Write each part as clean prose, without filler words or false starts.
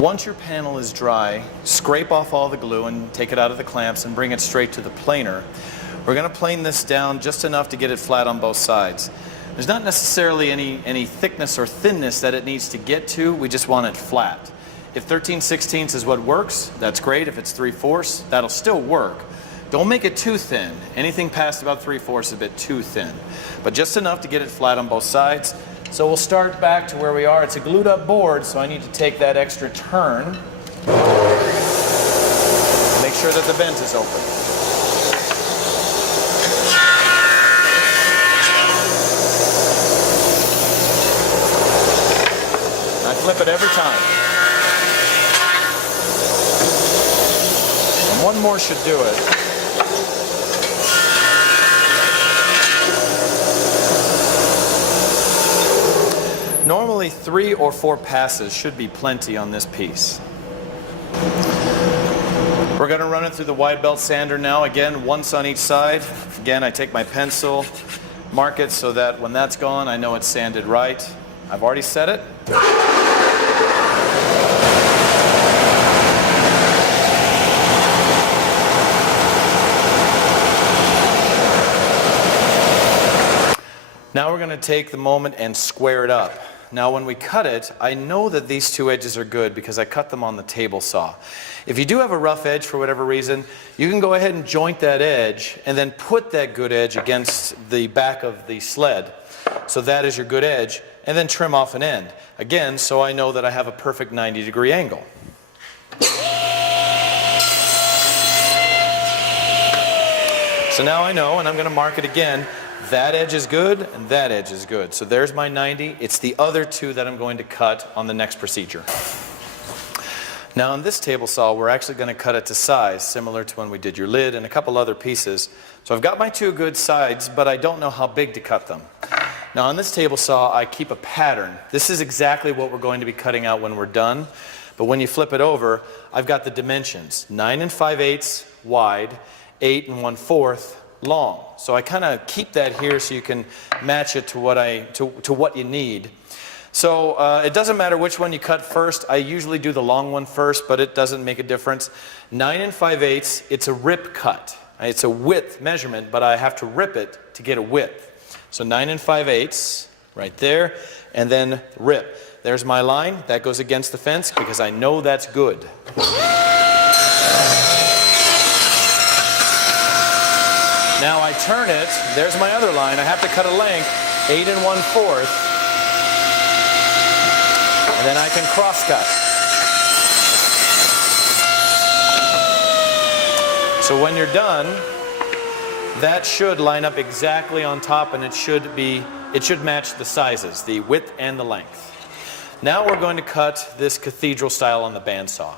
Once your panel is dry, scrape off all the glue and take it out of the clamps and bring it straight to the planer. We're going to plane this down just enough to get it flat on both sides. There's not necessarily any thickness or thinness that it needs to get to, we just want it flat. If 13/16 is what works, that's great. If it's 3/4, that'll still work. Don't make it too thin. Anything past about 3/4 is a bit too thin. But just enough to get it flat on both sides. So we'll start back to where we are. It's a glued up board, so I need to take that extra turn. Make sure that the vent is open. I flip it every time. And one more should do it. Normally 3 or 4 passes should be plenty on this piece. We're going to run it through the wide belt sander now, again once on each side. Again, I take my pencil, mark it so that when that's gone I know it's sanded right. I've already set it. Now we're going to take the moment and square it up. Now when we cut it, I know that these 2 edges are good because I cut them on the table saw. If you do have a rough edge for whatever reason, you can go ahead and joint that edge and then put that good edge against the back of the sled. So that is your good edge, and then trim off an end. Again, so I know that I have a perfect 90-degree angle. So now I know, and I'm going to mark it again. That edge is good, and that edge is good. So there's my 90. It's the other 2 that I'm going to cut on the next procedure. Now on this table saw, we're actually going to cut it to size, similar to when we did your lid and a couple other pieces. So I've got my 2 good sides, but I don't know how big to cut them. Now on this table saw, I keep a pattern. This is exactly what we're going to be cutting out when we're done. But when you flip it over, I've got the dimensions. 9 5/8 wide, 8 1/4 long. So I kind of keep that here so you can match it to what you need. So it doesn't matter which one you cut first. I usually do the long one first, but it doesn't make a difference. 9 5/8, it's a rip cut. It's a width measurement, but I have to rip it to get a width. So 9 5/8 right there, and then rip. There's my line. That goes against the fence because I know that's good. Now I turn it, there's my other line. I have to cut a length, 8 1/4, and then I can cross cut. So when you're done, that should line up exactly on top, and it should match the sizes, the width and the length. Now we're going to cut this cathedral style on the bandsaw.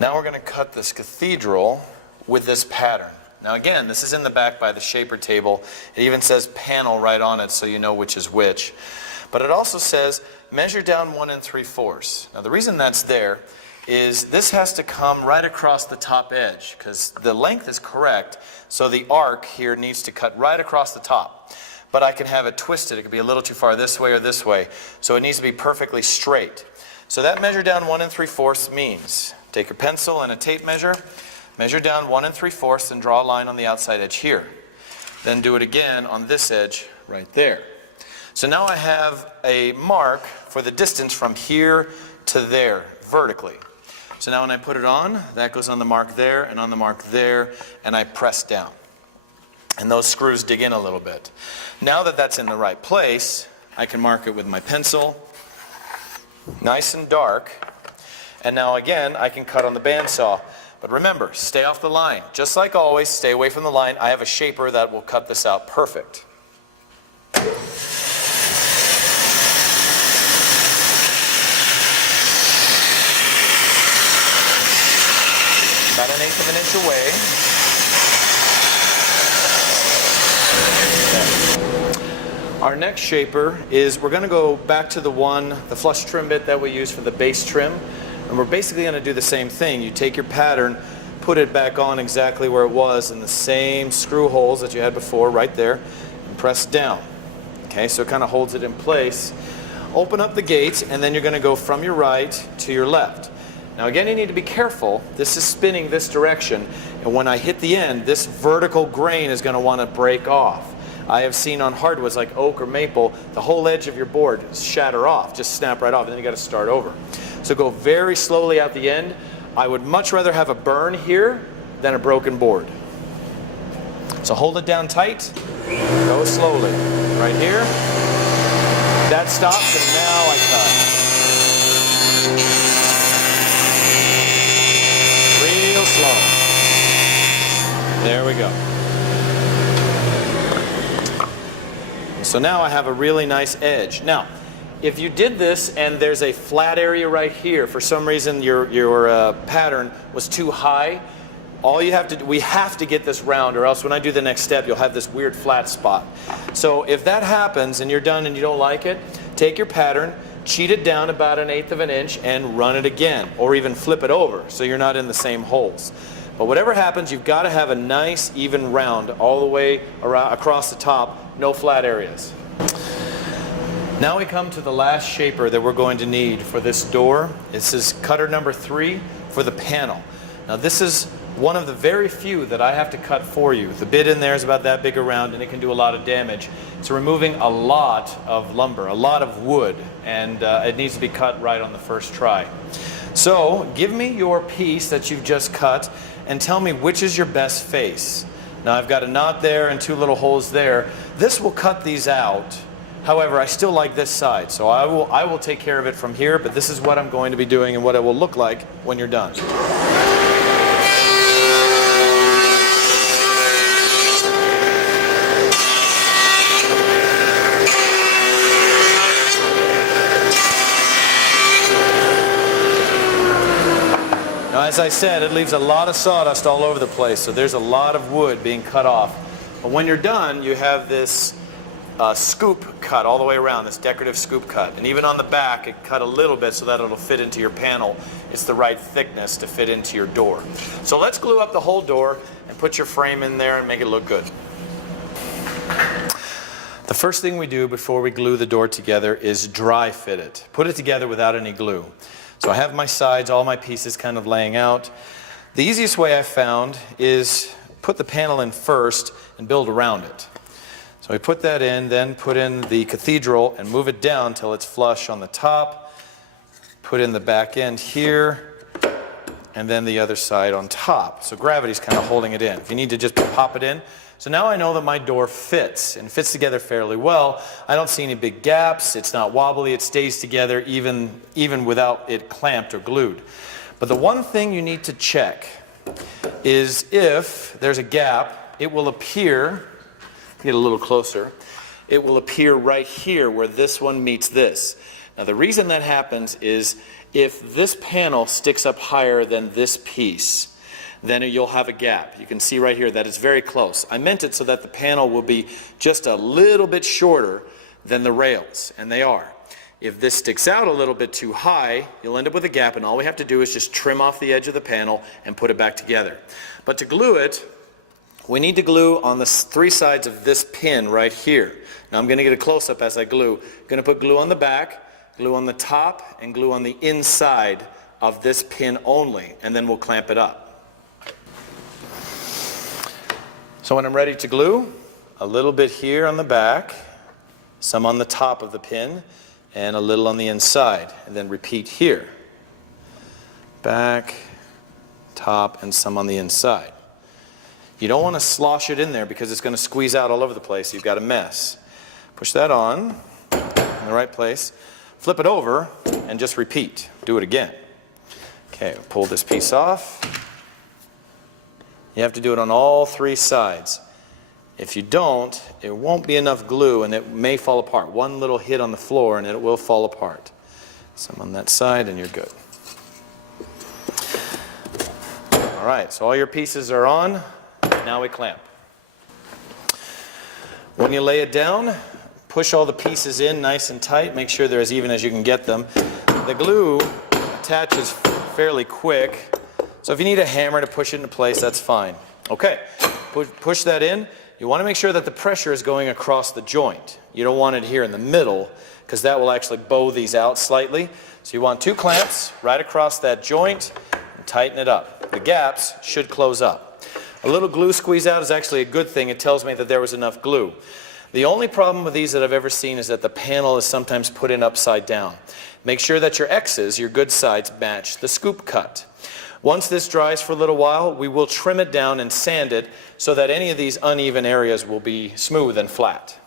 Now we're going to cut this cathedral with this pattern. Now again, this is in the back by the shaper table. It even says panel right on it so you know which is which. But it also says measure down 1 3/4. Now the reason that's there is this has to come right across the top edge because the length is correct, so the arc here needs to cut right across the top. But I can have it twisted. It could be a little too far this way or this way. So it needs to be perfectly straight. So that measure down 1 3/4 means take your pencil and a tape measure. Measure down 1 3/4 and draw a line on the outside edge here. Then do it again on this edge right there. So now I have a mark for the distance from here to there, vertically. So now when I put it on, that goes on the mark there and on the mark there, and I press down. And those screws dig in a little bit. Now that that's in the right place, I can mark it with my pencil, nice and dark. And now again, I can cut on the bandsaw. But remember, stay off the line. Just like always, stay away from the line. I have a shaper that will cut this out perfect. About 1/8 of an inch away. Okay. Our next shaper is, we're going to go back to the flush trim bit that we use for the base trim. And we're basically going to do the same thing. You take your pattern, put it back on exactly where it was in the same screw holes that you had before, right there, and press down. Okay, so it kind of holds it in place. open up the gates, and then you're going to go from your right to your left. Now again, you need to be careful. This is spinning this direction, and when I hit the end, this vertical grain is going to want to break off. I have seen on hardwoods like oak or maple, the whole edge of your board shatter off, just snap right off, and then you got to start over. So go very slowly out the end. I would much rather have a burn here than a broken board. So hold it down tight, go slowly. Right here, that stops, and now I cut. Real slow. There we go. So now I have a really nice edge. Now, if you did this and there's a flat area right here, for some reason your pattern was too high, all you have to do, we have to get this round, or else when I do the next step, you'll have this weird flat spot. So if that happens and you're done and you don't like it, take your pattern, cheat it down about 1/8 of an inch, and run it again, or even flip it over so you're not in the same holes. But whatever happens, you've got to have a nice even round all the way around, across the top, no flat areas. Now we come to the last shaper that we're going to need for this door. This is cutter number 3 for the panel. Now this is one of the very few that I have to cut for you. The bit in there is about that big around, and it can do a lot of damage. So removing a lot of lumber, a lot of wood, and it needs to be cut right on the first try. So give me your piece that you've just cut and tell me which is your best face. Now I've got a knot there and 2 little holes there. This will cut these out. However, I still like this side, so I will take care of it from here, but this is what I'm going to be doing and what it will look like when you're done. Now, as I said, it leaves a lot of sawdust all over the place, so there's a lot of wood being cut off. But when you're done, you have this scoop cut all the way around, this decorative scoop cut. And even on the back, it cut a little bit so that it'll fit into your panel. It's the right thickness to fit into your door. So let's glue up the whole door and put your frame in there and make it look good. The first thing we do before we glue the door together is dry fit it. Put it together without any glue. So I have my sides, all my pieces kind of laying out. The easiest way I've found is put the panel in first and build around it. So we put that in, then put in the cathedral and move it down till it's flush on the top. Put in the back end here, and then the other side on top. So gravity's kind of holding it in. If you need to just pop it in. So now I know that my door fits, and fits together fairly well. I don't see any big gaps. It's not wobbly. It stays together even without it clamped or glued. But the one thing you need to check is if there's a gap, it will appear, get a little closer, it will appear right here where this one meets this. Now the reason that happens is if this panel sticks up higher than this piece, then you'll have a gap. You can see right here that it's very close. I meant it so that the panel will be just a little bit shorter than the rails, and they are. If this sticks out a little bit too high, you'll end up with a gap, and all we have to do is just trim off the edge of the panel and put it back together. But to glue it, we need to glue on the 3 sides of this pin right here. Now I'm going to get a close-up as I glue. I'm going to put glue on the back, glue on the top, and glue on the inside of this pin only, and then we'll clamp it up. So when I'm ready to glue, a little bit here on the back, some on the top of the pin, and a little on the inside, and then repeat here. Back, top, and some on the inside. You don't want to slosh it in there because it's going to squeeze out all over the place. You've got a mess. Push that on in the right place. Flip it over and just repeat. Do it again. Okay, pull this piece off. You have to do it on all 3 sides. If you don't, it won't be enough glue and it may fall apart. One little hit on the floor and it will fall apart. Some on that side and you're good. All right, so all your pieces are on. Now we clamp. When you lay it down, push all the pieces in nice and tight. Make sure they're as even as you can get them. The glue attaches fairly quick, so if you need a hammer to push it into place, that's fine. Okay, push that in, you want to make sure that the pressure is going across the joint. You don't want it here in the middle, because that will actually bow these out slightly. So you want 2 clamps right across that joint and tighten it up. The gaps should close up. A little glue squeeze out is actually a good thing. It tells me that there was enough glue. The only problem with these that I've ever seen is that the panel is sometimes put in upside down. Make sure that your X's, your good sides, match the scoop cut. Once this dries for a little while, we will trim it down and sand it so that any of these uneven areas will be smooth and flat.